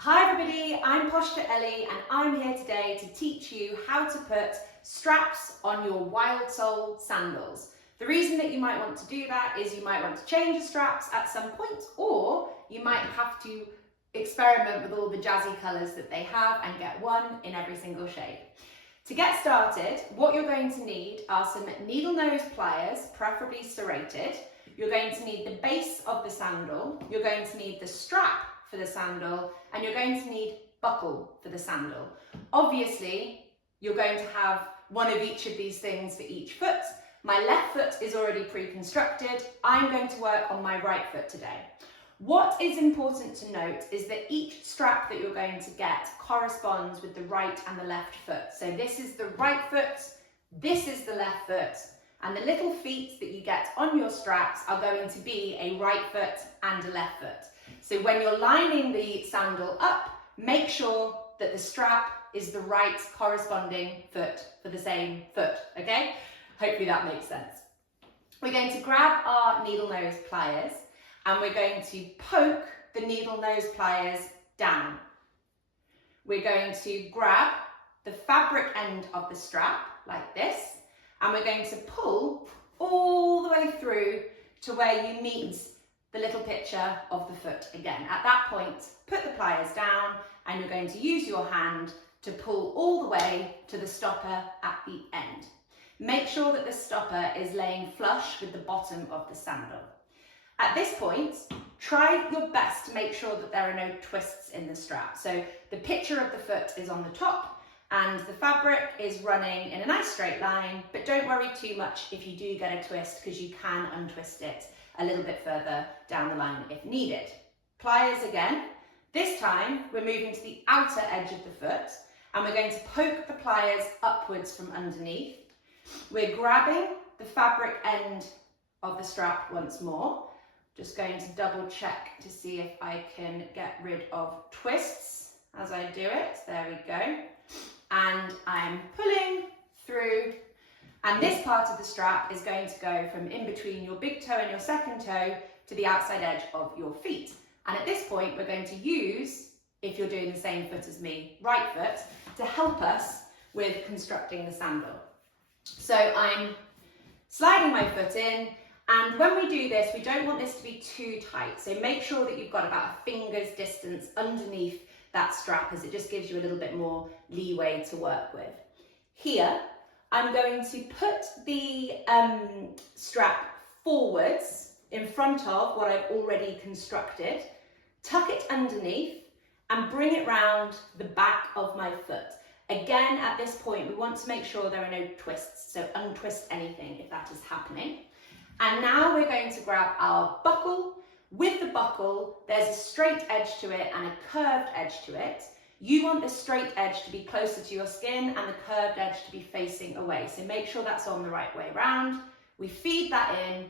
Hi everybody, I'm Ellie and I'm here today to teach you how to put straps on your wildsole sandals. The reason that you might want to do that is you might want to change the straps at some point, or you might have to experiment with all the jazzy colours that they have and get one in every single shade. To get started, what you're going to need are some needle nose pliers, preferably serrated. You're going to need the base of the sandal, you're going to need the strap for the sandal, and you're going to need buckle for the sandal. Obviously, you're going to have one of each of these things for each foot. My left foot is already pre-constructed. I'm going to work on my right foot today. What is important to note is that each strap that you're going to get corresponds with the right and the left foot. So this is the right foot, this is the left foot, and the little feet that you get on your straps are going to be a right foot and a left foot. So when you're lining the sandal up, make sure that the strap is the right corresponding foot for the same foot, okay? Hopefully that makes sense. We're going to grab our needle nose pliers and we're going to poke the needle nose pliers down. We're going to grab the fabric end of the strap like this, and we're going to pull all the way through to where you meet the little picture of the foot again. At that point, put the pliers down and you're going to use your hand to pull all the way to the stopper at the end. Make sure that the stopper is laying flush with the bottom of the sandal. At this point, try your best to make sure that there are no twists in the strap. So the picture of the foot is on the top and the fabric is running in a nice straight line, but don't worry too much if you do get a twist, because you can untwist it a little bit further down the line if needed. Pliers again. This time we're moving to the outer edge of the foot and we're going to poke the pliers upwards from underneath. We're grabbing the fabric end of the strap once more. Just going to double check to see if I can get rid of twists as I do it. There we go. And I'm pulling through. And this part of the strap is going to go from in between your big toe and your second toe to the outside edge of your feet. And at this point, we're going to use, if you're doing the same foot as me, right foot, to help us with constructing the sandal. So I'm sliding my foot in, and when we do this, we don't want this to be too tight. So make sure that you've got about a finger's distance underneath that strap, as it just gives you a little bit more leeway to work with. Here, I'm going to put the strap forwards in front of what I've already constructed, tuck it underneath and bring it round the back of my foot. Again, at this point, we want to make sure there are no twists, so untwist anything if that is happening. And now we're going to grab our buckle. With the buckle, there's a straight edge to it and a curved edge to it. You want the straight edge to be closer to your skin and the curved edge to be facing away. So make sure that's on the right way round. We feed that in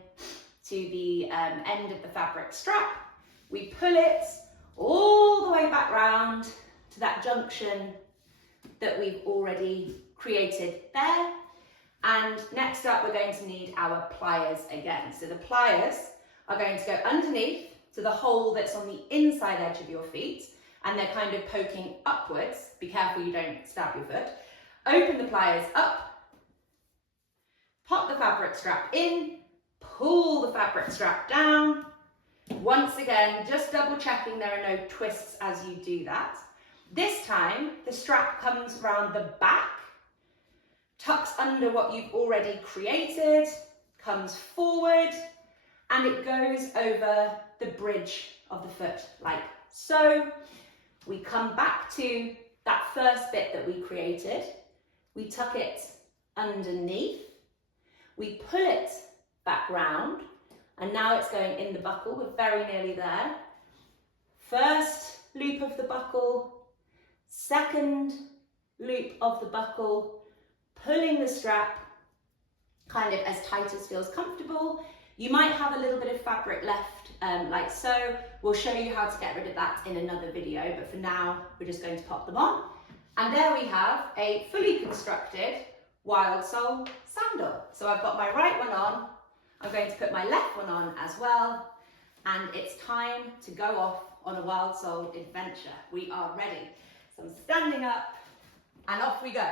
to the end of the fabric strap. We pull it all the way back round to that junction that we've already created there. And next up, we're going to need our pliers again. So the pliers are going to go underneath to the hole that's on the inside edge of your feet, and they're kind of poking upwards. Be careful you don't stab your foot. Open the pliers up, pop the fabric strap in, pull the fabric strap down. Once again, just double checking there are no twists as you do that. This time, the strap comes around the back, tucks under what you've already created, comes forward, and it goes over the bridge of the foot like so. We come back to that first bit that we created. We tuck it underneath. We pull it back round, and now it's going in the buckle. We're very nearly there. First loop of the buckle, second loop of the buckle, pulling the strap kind of as tight as feels comfortable. You might have a little bit of fabric left like so. We'll show you how to get rid of that in another video, but for now we're just going to pop them on. And there we have a fully constructed wildsole sandal. So I've got my right one on, I'm going to put my left one on as well, and it's time to go off on a wild soul adventure. We are ready. So I'm standing up and off we go.